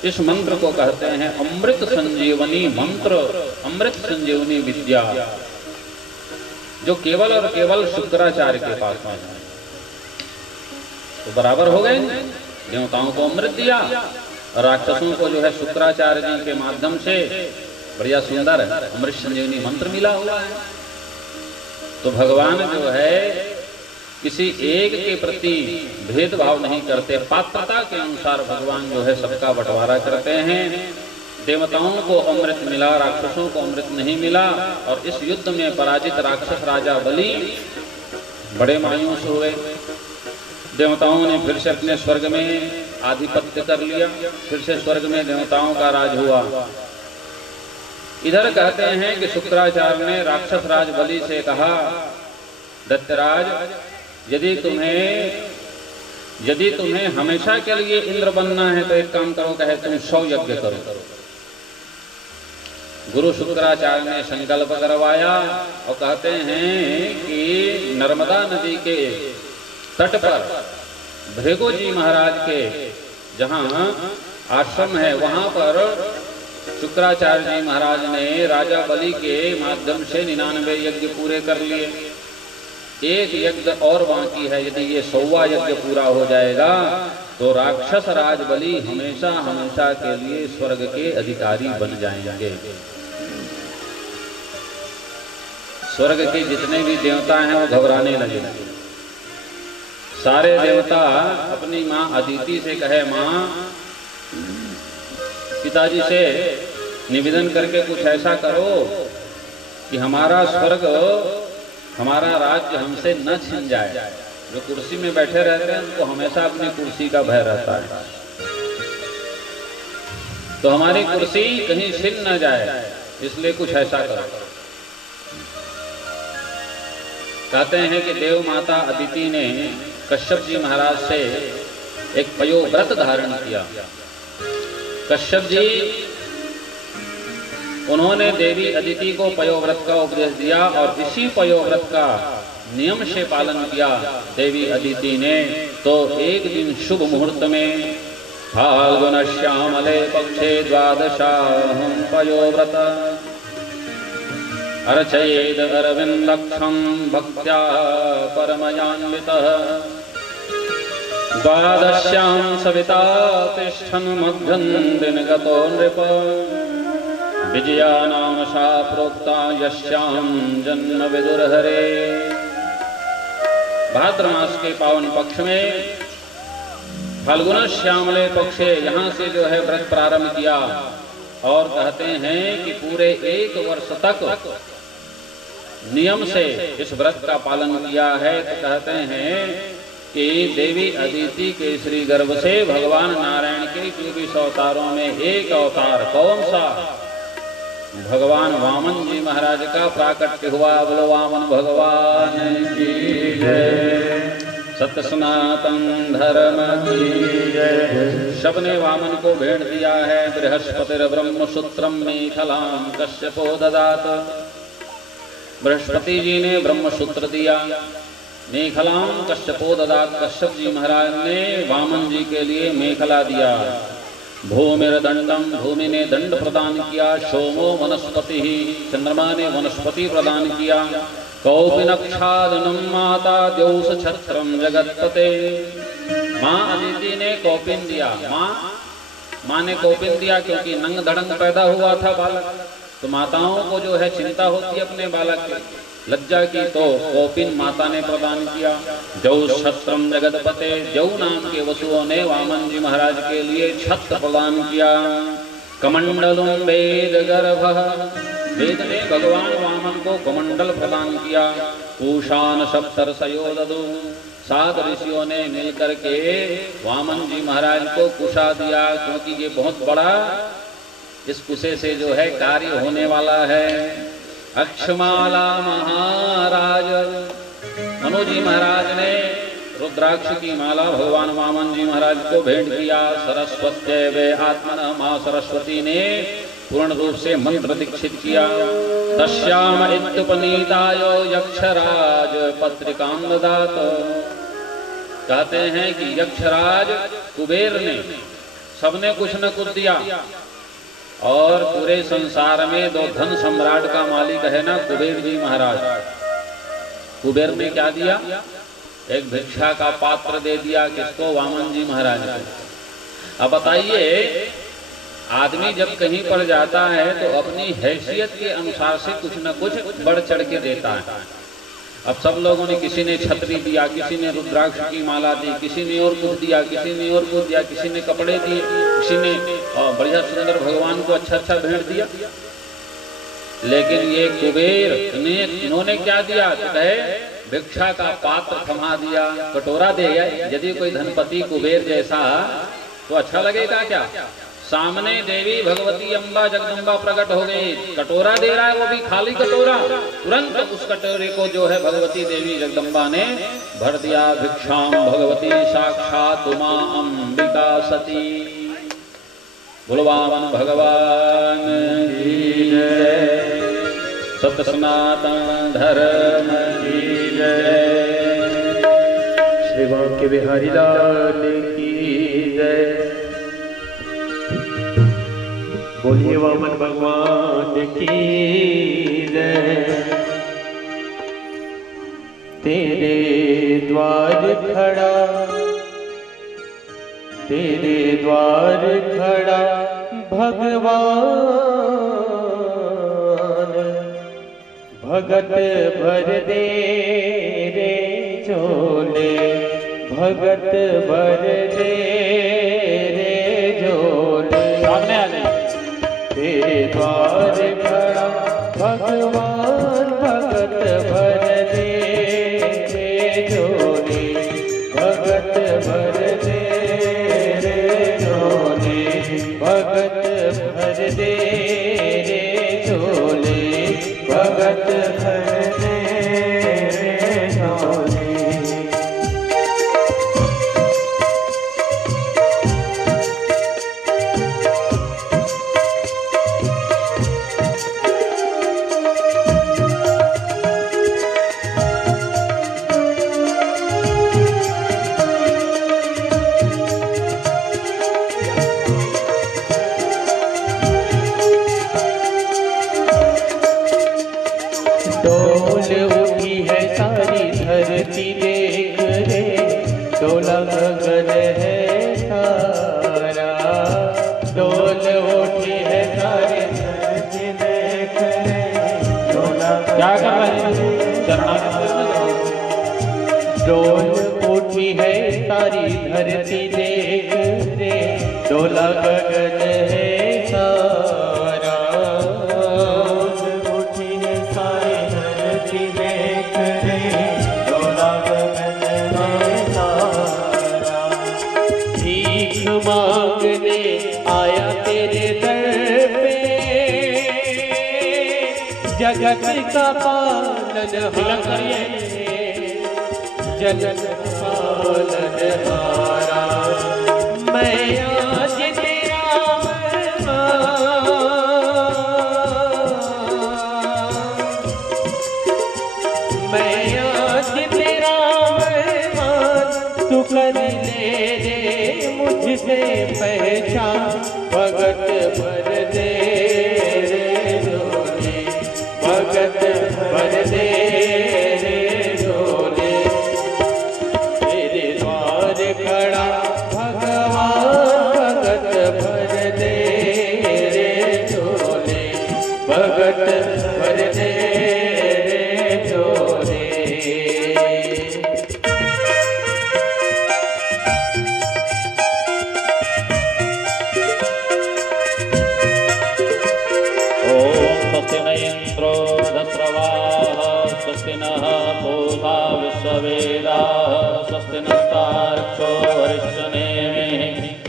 इस मंत्र को कहते हैं अमृत संजीवनी मंत्र, अमृत संजीवनी विद्या, जो केवल और केवल शुक्राचार्य के पास है। तो बराबर हो गए, देवताओं को अमृत दिया, राक्षसों को जो है शुक्राचार्य जी के माध्यम से बढ़िया सुंदर अमृत संजीवनी मंत्र मिला हुआ है। तो भगवान जो है किसी एक के प्रति भेदभाव नहीं करते, पात्रता के अनुसार भगवान जो है सबका बंटवारा करते हैं। देवताओं को अमृत मिला, राक्षसों को अमृत नहीं मिला, और इस युद्ध में पराजित राक्षस राजा बलि बड़े मायूस हुए। देवताओं ने फिर से अपने स्वर्ग में आधिपत्य कर लिया, फिर से स्वर्ग में देवताओं का राज हुआ। इधर कहते हैं कि शुक्राचार्य ने राक्षस राज बलि से कहा, दैत्यराज, यदि तुम्हें हमेशा के लिए इंद्र बनना है तो एक काम करो, कहे तुम 100 यज्ञ करो। गुरु शुक्राचार्य ने संकल्प करवाया और कहते हैं कि नर्मदा नदी के तट पर भृगु जी महाराज के जहां आश्रम है, वहां पर शुक्राचार्य जी महाराज ने राजा बलि के माध्यम से 99 यज्ञ पूरे कर लिए। एक यज्ञ और बाकी है, यदि ये 100वां यज्ञ पूरा हो जाएगा तो राक्षस राज बलि हमेशा हमेशा के लिए स्वर्ग के अधिकारी बन जाएंगे। स्वर्ग के जितने भी देवता हैं वो घबराने लगे। सारे देवता अपनी माँ अदिति से कहे, माँ पिताजी से निवेदन करके कुछ ऐसा करो कि हमारा स्वर्ग, हमारा राज्य हमसे न छिन जाए। जो कुर्सी में बैठे रहते हैं उनको हमेशा अपनी कुर्सी का भय रहता है, तो हमारी कुर्सी कहीं छिन न जाए, इसलिए कुछ ऐसा करो। कहते हैं कि देव माता अदिति ने कश्यप जी महाराज से एक पयोव्रत धारण किया। कश्यप जी, उन्होंने देवी अदिति को पयोव्रत का उपदेश दिया और इसी पयोव्रत का नियम से पालन किया देवी अदिति ने। तो एक दिन शुभ मुहूर्त में फाल्गुन श्यामले पक्षे द्वादशाहं पयोव्रत अर्चयेद अरविंदक्षं भक्त्या परमयान्वितः द्वादश्यां सविता तिष्ठन् मध्यं दिनगतो नृप विजया नाम सा प्रोक्ता यस्यां जन्म विदुरहरे। भाद्र मास के पावन पक्ष में फाल्गुन श्यामले पक्षे यहाँ से जो है व्रत प्रारंभ किया और कहते हैं कि पूरे 1 वर्ष तक नियम से इस व्रत का पालन किया है। तो कहते हैं कि देवी अदिति के श्री गर्भ से भगवान नारायण के 24 अवतारों में एक अवतार कौन सा? भगवान वामन जी महाराज का प्राकट्य हुआ। बोलो वामन भगवान की जय, सत्य सनातन धर्म की जय। सबने वामन को भेंट दिया है। बृहस्पतिर ब्रह्मसूत्रम मेखलाम कश्यपो ददात। बृहस्पति जी ने ब्रह्मसूत्र दिया, मेखलाम कश्यपो ददात। कश्यप जी महाराज ने वामन जी के लिए मेखला दिया। भूमिर्दंडम, भूमि ने दंड प्रदान किया। सोमो वनस्पति, चंद्रमा ने वनस्पति प्रदान किया। कौपिनक्षादनम माता द्यौस छत्रम जगतपते। माँ अदिति ने कौपिन दिया। माँ ने कौपिन दिया क्योंकि नंग धड़ंग पैदा हुआ था बालक, तो माताओं को जो है चिंता होती है अपने बालक की, लज्जा की, तो कौपिन माता ने प्रदान किया। द्यौस छत्रम जगतपते, द्यौ नाम के वसुओं ने वामन जी महाराज के लिए छत्र प्रदान किया। कमंडलुम वेद गर्भ, वेद ने भगवान वामन को कमंडल प्रदान किया। पूषान सप्तर्षयो ददु, 7 ऋषियों ने मिलकर के वामन जी महाराज को कुशा दिया, क्योंकि ये बहुत बड़ा इस कुशे से जो है कार्य होने वाला है। अक्षमाला महाराज, मनु जी महाराज ने रुद्राक्ष की माला भगवान वामन जी महाराज को भेंट किया। सरस्वत्यै वे आत्मनः, मां सरस्वती ने पूर्ण रूप से मंत्र दीक्षित किया। तस्याम इत्युपनीतायो यक्षराज पत्रिकां ददात। कहते हैं कि यक्षराज कुबेर ने, सबने कुछ न कुछ दिया, और पूरे संसार में 2 धन सम्राट का मालिक है ना कुबेर जी महाराज। कुबेर ने क्या दिया? एक भिक्षा का पात्र दे दिया। किसको? वामन जी महाराज को। अब बताइए, आदमी जब कहीं पर जाता है तो अपनी हैसियत के अनुसार से कुछ न कुछ बढ़ चढ़ के देता है। अब सब लोगों ने, किसी ने छतरी दिया, किसी ने रुद्राक्ष की माला दी, किसी ने और कुछ दिया, किसी ने और कुछ दिया, किसी ने कपड़े दिए, किसी ने बढ़िया सुंदर भगवान को अच्छा अच्छा भेंट दिया। लेकिन ये कुबेर ने, इन्होंने क्या दिया? तो कहे भिक्षा का पात्र थमा दिया, कटोरा दे गया। यदि कोई धनपति कुबेर जैसा तो अच्छा लगेगा क्या? सामने देवी भगवती अम्बा जगदम्बा प्रकट हो गई, कटोरा दे रहा है, वो भी खाली कटोरा। तुरंत उस कटोरे को जो है भगवती देवी जगदम्बा ने भर दिया। भिक्षाम भगवती साक्षात उमा अंबिका सती। भुलवावन भगवान की जय। सत्य सनातन धर्म की जय। श्री वाक्य बिहारी लाल की जय। बोलिए वामन भगवान की जय। तेरे द्वार खड़ा, तेरे द्वार खड़ा भगवान, भगत भर दे रे झोले, भगत भर दे रे झोले। सामने आ जाए। तेरे द्वार खड़ा भगवान, भगत भर दे रे झोले, भगत भर दे रे झोले, भगत भर दे रे झोले, भगत भर दे रे झोले। धरती देख रे, डोला गगन है सारा। उठी है सारी धरती देख रे, डोला गगन है सारा। भीख मांगने आया तेरे दर पे, जगत का पालनहार, जगत पालनहारा। मैं आज तेरा मैं आज तेरा तू कर ले रे मुझसे पहचान। भगत भर दे रे झोले, भगत भर दे रे झोले। तेरे द्वार खड़ा भगवान, भगत भर दे रे झोले, भगत भर दे रे झोले। ओम स्वस्ति न इंद्रो दस्रवाः, स्वस्ति नः पूर्वा विश्ववेदाः स्वस्ति नस्तार्क्ष्यो अरिष्टनेमिः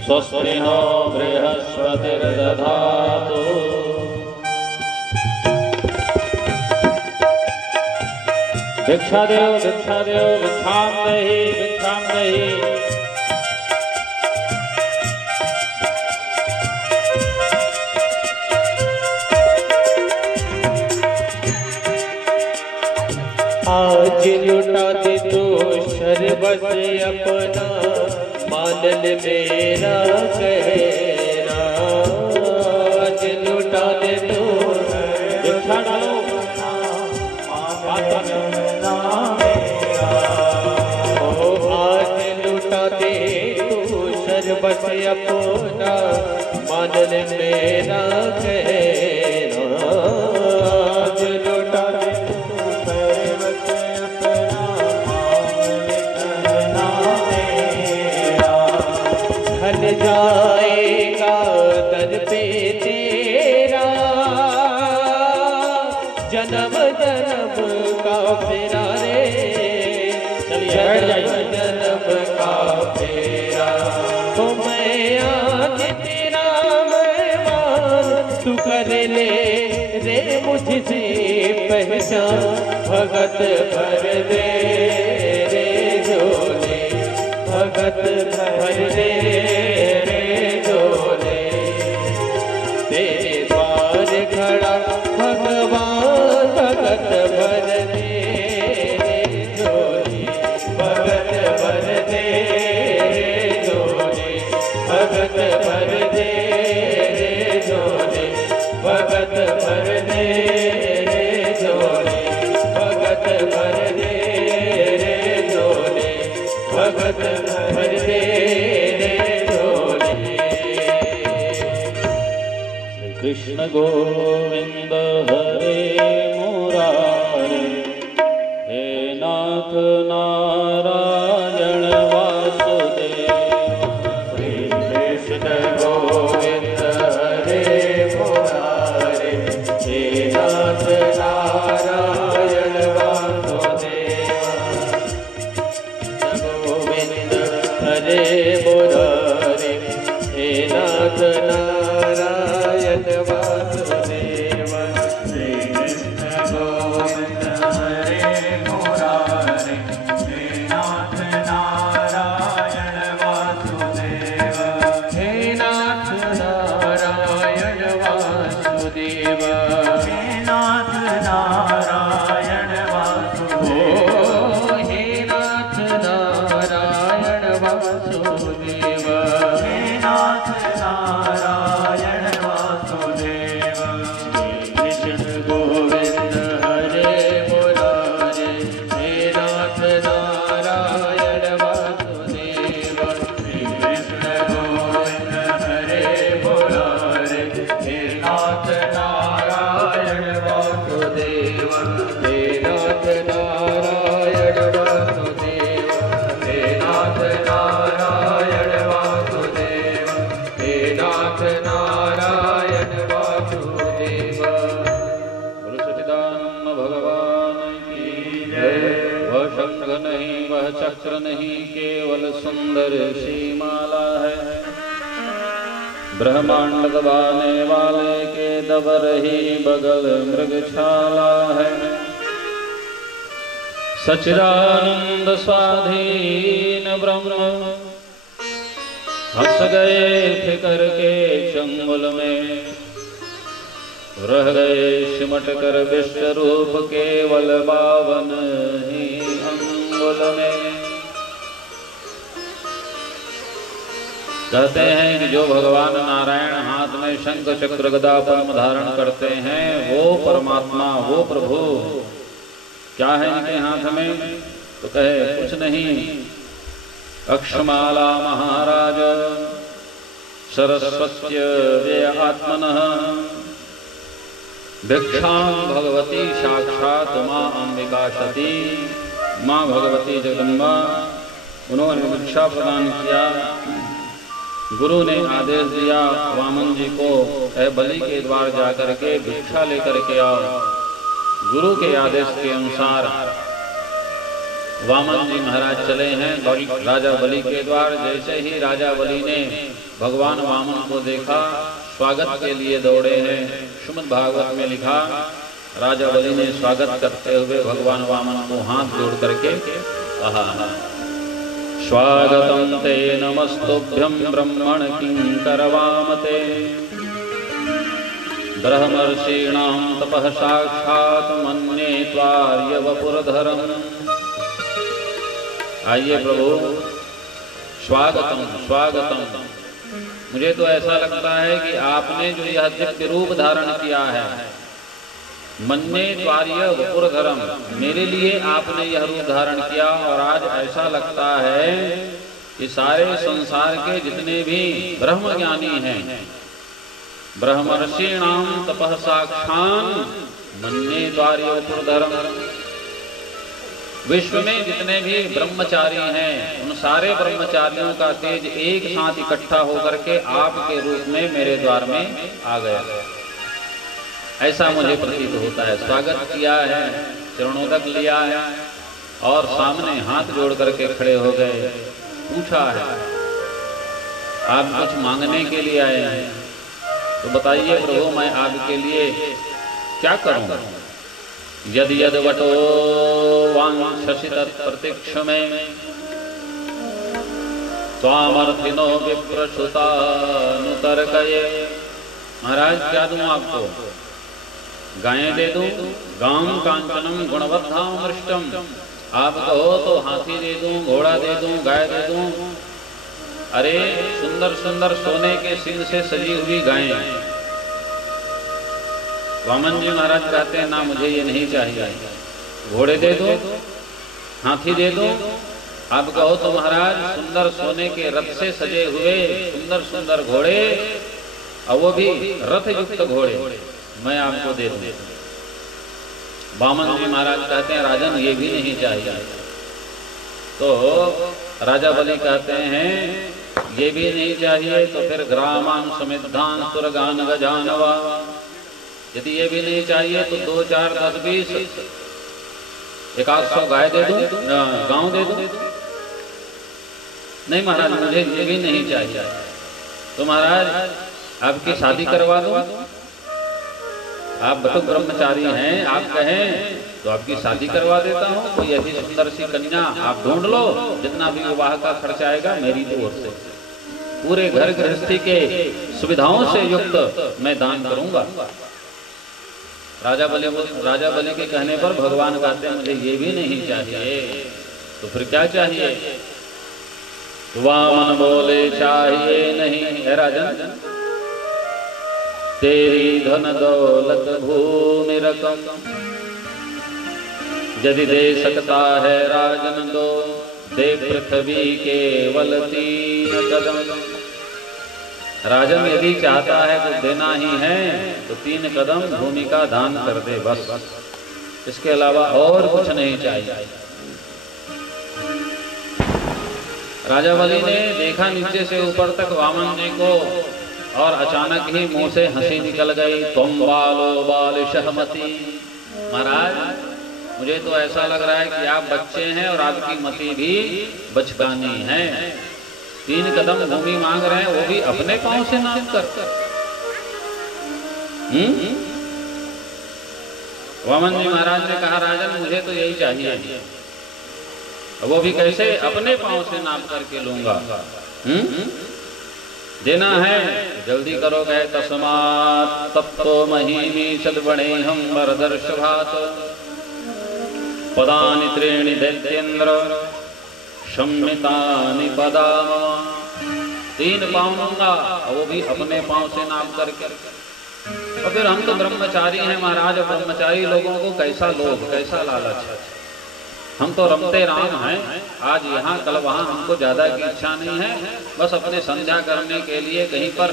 स्वस्ति नो बृहस्पतिर्दधातु। भिक्षादेव भिक्षादेव भिक्षां देहि भिक्षां देहि। आज लुटा दे तू शरबत अपना मानल मेरा कहना। आज लुटा दे तू भिक्षा डालो आज लुटा दे तू शरबत अपना मानल मेरा कहना। आज लुटा दे जाएगा दर पे तेरा जन्म जन्म का फेरा रे। जन्म का फेरा तो मैं आज तेरा मेहमान तू कर ले रे मुझसे पहचान। भगत भर दे रे झोले भगत भर दे रे झोले। तेरे द्वार खड़ा भगवान भगत भर दे रे झोले भगत भर दे रे झोले भगत भर दे रे झोले भगत भर दे रे झोले भगत भर दे रे झोले भगत भर दे रे झोले। श्री कृष्ण गोविंद हरे मुरारे हे नाथ नारायण वासुदेव। श्री कृष्ण गोविंद हरे मुरारे हे नाथ नारायण वासुदेव। गोविंद हरे मुरारे हे नाथ नारायण वासुदेव। श्री कृष्ण गोविंद हरे मुरारे हे नाथ नारायण वासुदेव। हे नाथ नारायण वासुदेव हे नाथ नारायण वासुदेव। हे नाथ नारायण वासुदेव हे नाथ नारायण वासुदेव। कृष्ण गोविंद हरे मुरारे हे नाथ नारायण वासुदेव। कृष्ण गोविंद हरे मुरारे हे नाथ नारायण वासुदेव। हे नाथ नारायण वासुदेव हे नाथ नारायण वासुदेव हे नाथ नारायण वासुदेव। बोलो सच्चिदानंद भगवान की जय। वह शंख नहीं वह चक्र नहीं केवल सुंदर सी माला है। ब्रह्मांड दबाने वाले के दबर ही बगल मृगशाला है। सच्चिदानंद स्वाधीन ब्रह्म हंस गए फिकर के चंगुल में। रह गए सिमट कर विष्ट रूप केवल 52 ही अंगुल में। कहते हैं कि जो भगवान नारायण हाथ में शंख चक्र गदा पद्म धारण करते हैं वो परमात्मा वो प्रभु क्या है इनके हाथ में? तो कहे कुछ नहीं, अक्षमाला महाराज सरस्वत्य व्यय आत्मनः भिक्षां भगवती साक्षात माँ अंबिका सती। माँ भगवती जगदम्बा उन्होंने भिक्षा प्रदान किया। गुरु ने आदेश दिया वामन जी को, ऐ बलि के द्वार जाकर के भिक्षा लेकर के आओ। गुरु के आदेश के अनुसार वामन जी महाराज चले हैं राजा बलि के द्वार। जैसे ही राजा बलि ने भगवान वामन को देखा, स्वागत के लिए दौड़े हैं। श्रीमद् भागवत में लिखा, राजा बलि ने स्वागत करते हुए भगवान वामन को हाथ जोड़ करके कहा, स्वागतम ते नमस्तुभ्यं ब्रह्मण किंकरवामते, ब्रह्मर्षीणां तपः साक्षात् मन्ये त्वार्य वपुरधरम्। आइए प्रभु, स्वागतम स्वागतम। मुझे तो ऐसा लगता है कि आपने जो यह दिव्य रूप धारण किया है, मन्ये त्वार्य वपुरधरम, मेरे लिए आपने यह रूप धारण किया। और आज ऐसा लगता है कि सारे संसार के जितने भी ब्रह्म ज्ञानी हैं, ब्रह्मर्षीणां तपः साक्षात् मन्ये त्वार्य वपुरधरम, विश्व में जितने भी ब्रह्मचारी हैं, उन सारे ब्रह्मचारियों का तेज एक साथ इकट्ठा होकर के आपके रूप में मेरे द्वार में आ गया, ऐसा मुझे प्रतीत होता है। स्वागत किया है, चरणोदक लिया है और सामने हाथ जोड़ करके खड़े हो गए। पूछा है, आप कुछ मांगने के लिए आए हैं, तो बताइए प्रभु मैं आपके लिए क्या करूं। यद यद वटो वांछसि तत्प्रतीक्ष में, त्वामर्थिनो विप्रसुतानुतर्कये। महाराज क्या दूं आपको? गायें दे दूं, गाम कांचनम गुणवद्धाम मृष्टम। आप कहो तो हाथी दे दूं, घोड़ा दे दूं, गाय दे दूं। अरे सुंदर सुंदर सोने के सिंह से सजी हुई गायें। वामन जी महाराज कहते हैं, ना मुझे ये नहीं चाहिए। घोड़े दे दो, हाथी दे दो। आप कहो तो महाराज सुंदर सोने के रथ से सजे हुए सुंदर सुंदर घोड़े, और वो भी रथ युक्त घोड़े मैं आपको दे दूं। वामन जी महाराज कहते हैं, राजन ये भी नहीं चाहिए। तो राजा बलि कहते हैं, ये भी नहीं चाहिए तो फिर ग्रामान समिद्धान सुरगान गजानवा। यदि ये भी नहीं चाहिए तो 2 4 10 20 100 गाय दे दूं, गांव दे दूं। नहीं महाराज मुझे ये भी नहीं चाहिए। तो महाराज आपकी शादी करवा दूं। आप बटुक ब्रह्मचारी हैं, आप कहें तो आपकी शादी करवा देता हूँ। कोई ऐसी सुंदर सी कन्या आप ढूंढ लो, जितना भी विवाह का खर्च आएगा मेरी ओर से, पूरे घर गृहस्थी के सुविधाओं से युक्त मैं दान करूंगा। राजा बलि के कहने पर भगवान कहते हैं, मुझे ये भी नहीं चाहिए। तो फिर क्या चाहिए? वामन बोले, चाहिए नहीं है राजन तेरी धन दौलत भूमि रकम, यदि दे सकता है राजन दो, दे पृथ्वी केवल 3 कदम। राजन यदि चाहता है तो देना ही है तो 3 कदम भूमि का दान कर दे, बस इसके अलावा और कुछ नहीं चाहिए। राजा बलि ने देखा नीचे से ऊपर तक वामन जी को, और अचानक ही मुंह से हंसी निकल गई। तुम बालो बालिशहमति। महाराज मुझे तो ऐसा लग रहा है कि आप बच्चे हैं और आपकी मति भी बचकानी है। 3 कदम भूमि मांग रहे हैं, वो भी अपने पांव से नाप कर। वामन जी महाराज ने कहा, राजन मुझे तो यही चाहिए। वो भी कैसे? अपने पांव से नाप करके लूंगा। देना है जल्दी करो। गए तस्मात् तप्तो महीमी सद्वणे हम वरदर्शभात, पदानि त्रीणि दैत्येन्द्र सम्मितानि पदाम। 3 पाँव लूंगा, वो भी अपने पाँव से नाप करके। और फिर हम तो ब्रह्मचारी हैं महाराज, ब्रह्मचारी लोगों को कैसा लोभ, कैसा लालच है। हम तो रमते राम हैं, आज यहाँ कल वहाँ, हमको ज्यादा की इच्छा नहीं है। बस अपने संध्या करने के लिए कहीं पर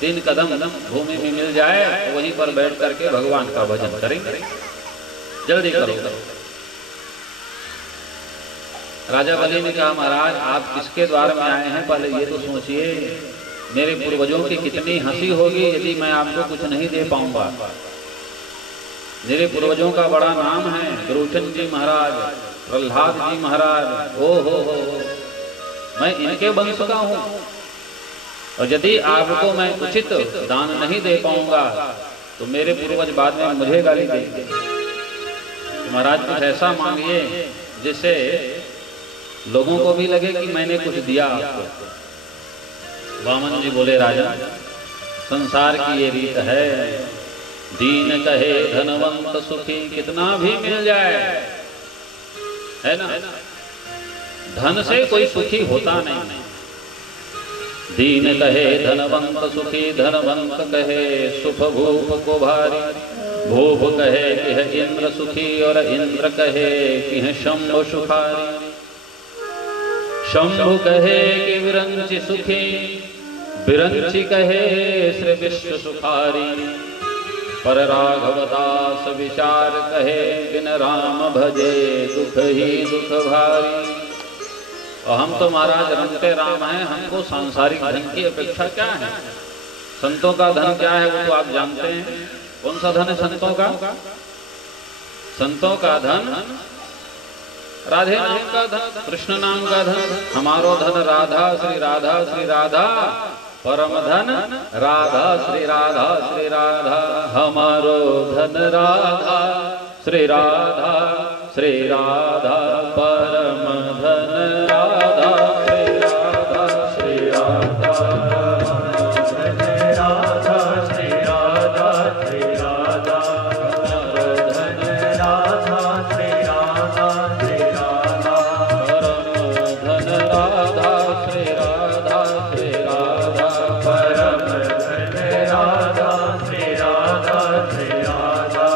3 कदम भूमि में मिल जाए तो वहीं पर बैठ करके भगवान का भजन करेंगे। जल्दी करो। राजा बलि ने कहा, महाराज आप किसके द्वार में आए हैं, पहले ये तो सोचिए। मेरे पूर्वजों की कितनी हंसी होगी यदि मैं आपको कुछ नहीं दे पाऊंगा। मेरे पूर्वजों का बड़ा नाम है, गुरुचंद जी महाराज प्रहलाद जी महाराज, ओ हो, मैं इनके वंश का हूं और यदि आपको मैं उचित दान नहीं दे पाऊंगा तो मेरे पूर्वज बाद में मुझे गाली देंगे। तो महाराज कुछ ऐसा मांगिए जिससे लोगों को भी लगे कि मैंने कुछ दिया आपको। वामन जी बोले, राजा संसार की ये रीत है, दीन कहे धनवंत सुखी, कितना भी मिल जाए, है ना, धन से कोई सुखी होता नहीं। दीन कहे धनवंत सुखी, धनवंत कहे सुख भूप को भारी, भूप कहे कि है इंद्र सुखी और इंद्र कहे कि है शंभु सुखारी। शंभु कहे कि विरंचि सुखी, विरंचि कहे श्री विश्व सुखारी। पर राघव दास विचार कहे, बिन राम भजे दुख ही दुख भारी। और हम तो महाराज रंगते राम हैं, हमको सांसारिक धन की अपेक्षा क्या है? संतों का धन क्या है वो तो आप जानते हैं। कौन सा धन है संतों का? संतों का धन राधे नाम का धन, कृष्ण नाम का धन। हमारो धन राधा श्री राधा श्री राधा, परम धन राधा श्री राधा श्री राधा। हमारो धन राधा श्री राधा श्री राधा, परम धन राधा श्री राधा श्री राधा। राधा श्री राधा श्री राधा, धन राधा श्री राधा श्री राधा, परम धन राधा श्री राधा श्री राधा, परम धन राधा श्री राधा श्री राधा।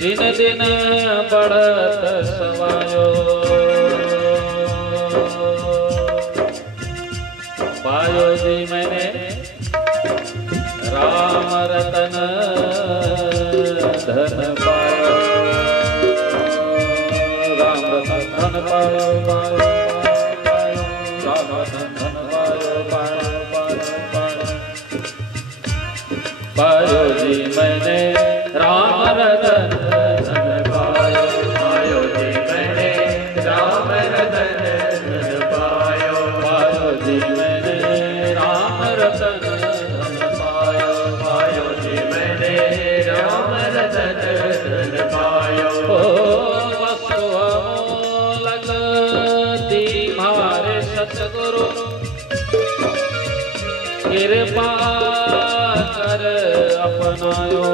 दिन दिन बढ़त सवायो, पायो जी मैंने राम रतन धन पायो, राम रतन धन पायो पायो पायो, राम रतन धन पायो पायो पायो पायो, पायो जी मैंने राम रतन धन पायो, पायो जी मैंने राम रतन धन पायो, पायो जी मैंने राम रतन धन पायो, पायो जी मैंने राम रतन धन पायो। वस्तु अमोलक तुम्हारे सतगुरु, कृपा कर अपनायो।